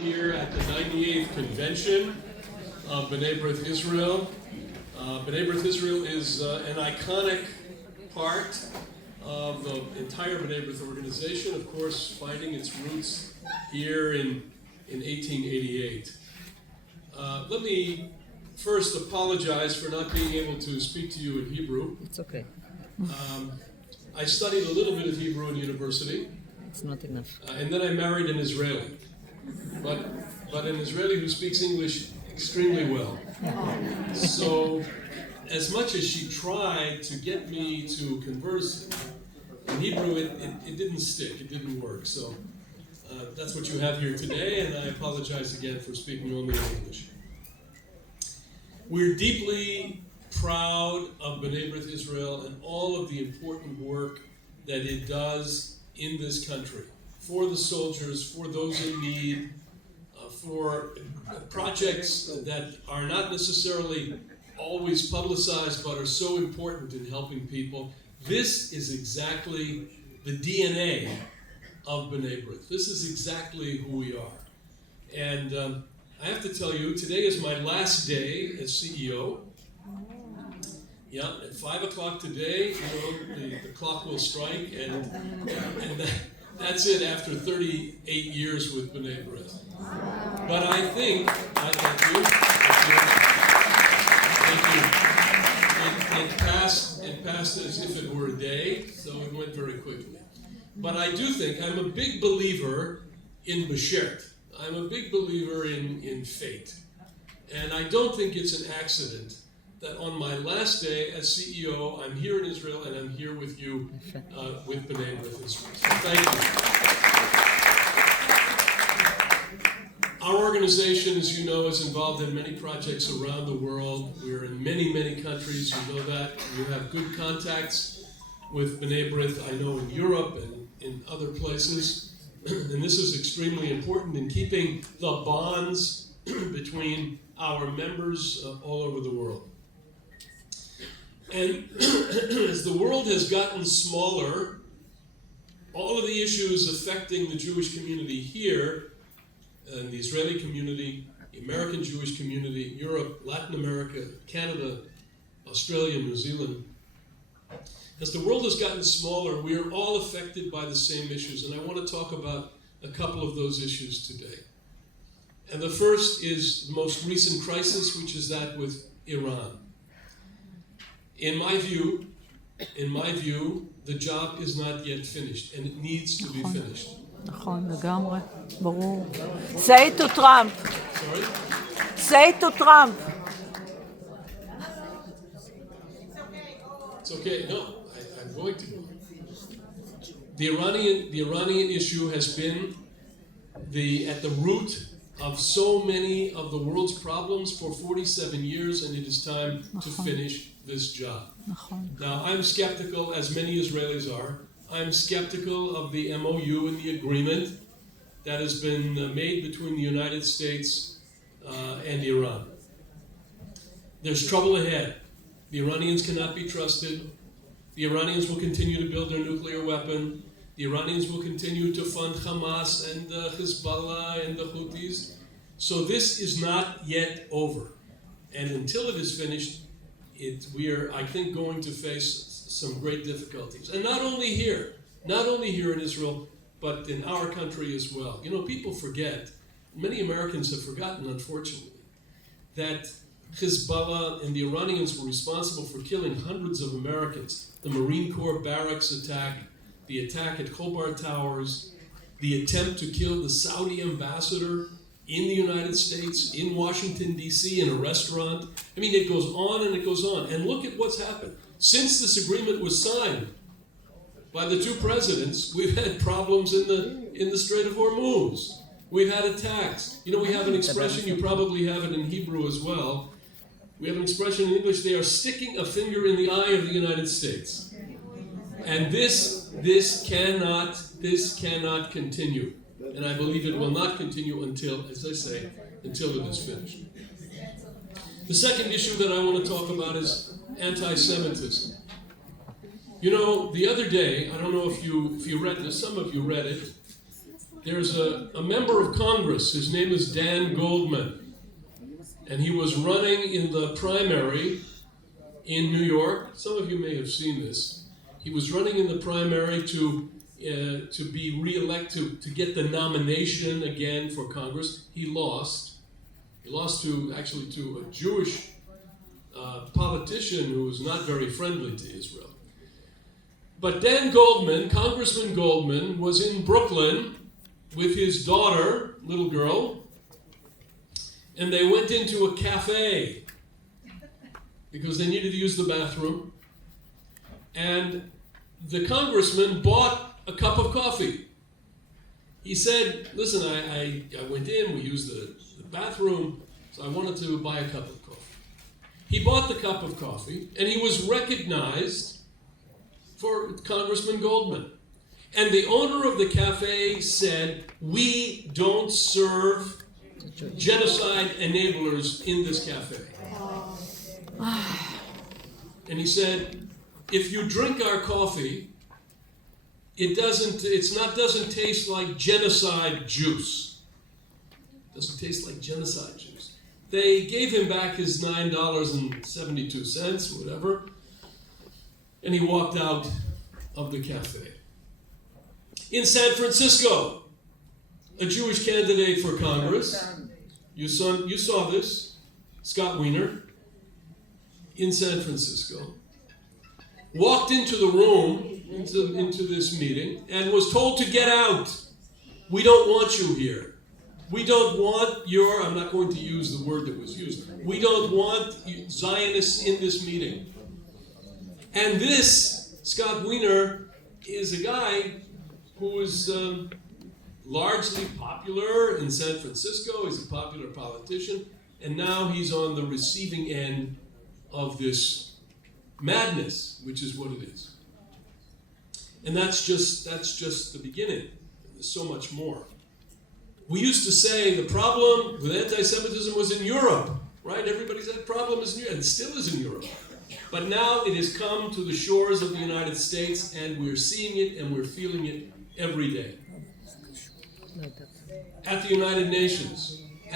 Here at the 98th convention of B'nai B'rith Israel. B'nai B'rith Israel is an iconic part of the entire B'nai B'rith organization, of course, finding its roots here in 1888. Let me first apologize for not being able to speak to you in Hebrew. It's okay. I studied a little bit of Hebrew in university. It's not enough. And then I married an Israeli. But an Israeli who speaks English extremely well. So, as much as she tried to get me to converse in Hebrew, it didn't stick, it didn't work. So, that's what you have here today, and I apologize again for speaking only in English. We're deeply proud of B'nai B'rith Israel and all of the important work that it does in this country. For the soldiers, for those in need, for projects that are not necessarily always publicized but are so important in helping people. This is exactly the DNA of B'nai B'rith. This is exactly who we are. And I have to tell you, today is my last day as CEO. Yeah, at 5 o'clock today, the clock will strike, and that's it after 38 years with B'nai B'rith. But I thank you. It passed as if it were a day, so it went very quickly. But I do think I'm a big believer in Beshert. I'm a big believer in fate. And I don't think it's an accident that on my last day as CEO, I'm here in Israel and I'm here with you with B'nai B'rith Israel. So thank you. Our organization, as you know, is involved in many projects around the world. We're in many, many countries. You know that. We have good contacts with B'nai B'rith, I know, in Europe and in other places. And this is extremely important in keeping the bonds between our members all over the world. And as the world has gotten smaller, all of the issues affecting the Jewish community here, and the Israeli community, the American Jewish community, Europe, Latin America, Canada, Australia, New Zealand. As the world has gotten smaller, we are all affected by the same issues, and I want to talk about a couple of those issues today. And the first is the most recent crisis, which is that with Iran. In my view, the job is not yet finished, and it needs to be finished. נכון, לגמרי, ברור. Say it to Trump. Sorry? Say it to Trump. It's okay. No, I'm going to go. The Iranian issue has been at the root of so many of the world's problems for 47 years, and it is time to finish this job. Now, I'm skeptical, as many Israelis are. I'm skeptical of the MOU and the agreement that has been made between the United States and Iran. There's trouble ahead. The Iranians cannot be trusted. The Iranians will continue to build their nuclear weapon. The Iranians will continue to fund Hamas and Hezbollah and the Houthis. So this is not yet over. And until it is finished, we are, I think, going to face some great difficulties. And not only here in Israel, but in our country as well. You know, people forget, many Americans have forgotten, unfortunately, that Hezbollah and the Iranians were responsible for killing hundreds of Americans. The Marine Corps barracks attack, the attack at Khobar Towers, the attempt to kill the Saudi ambassador in the United States, in Washington, D.C., in a restaurant. I mean, it goes on and it goes on. And look at what's happened. Since this agreement was signed by the two presidents, we've had problems in the Strait of Hormuz. We've had attacks. You know, we have an expression, you probably have it in Hebrew as well. We have an expression in English, they are sticking a finger in the eye of the United States. And this cannot continue. And I believe it will not continue until, as I say, until it is finished. The second issue that I want to talk about is anti-Semitism. You know, the other day, I don't know if you read this, some of you read it, there's a member of Congress. His name is Dan Goldman. And he was running in the primary in New York. Some of you may have seen this. He was running in the primary to be re-elected, to get the nomination again for Congress. He lost. He lost to a Jewish politician who was not very friendly to Israel. But Dan Goldman, Congressman Goldman, was in Brooklyn with his daughter, little girl, and they went into a cafe because they needed to use the bathroom. And the congressman bought a cup of coffee. He said, listen, I went in, we used the bathroom, so I wanted to buy a cup of coffee. He bought the cup of coffee, and he was recognized for Congressman Goldman. And the owner of the cafe said, we don't serve genocide enablers in this cafe. And he said, if you drink our coffee, it doesn't taste like genocide juice. It doesn't taste like genocide juice. They gave him back his $9.72, whatever, and he walked out of the cafe. In San Francisco, a Jewish candidate for Congress, you saw this, Scott Wiener, in San Francisco, walked into the room, into this meeting, and was told to get out. We don't want you here. We don't want I'm not going to use the word that was used. We don't want Zionists in this meeting. And this, Scott Wiener, is a guy who is largely popular in San Francisco. He's a popular politician. And now he's on the receiving end of this madness, which is what it is. And that's just the beginning. There's so much more. We used to say the problem with anti-Semitism was in Europe, right? Everybody said the problem is in Europe, and it still is in Europe. But now it has come to the shores of the United States, and we're seeing it and we're feeling it every day. At the United Nations,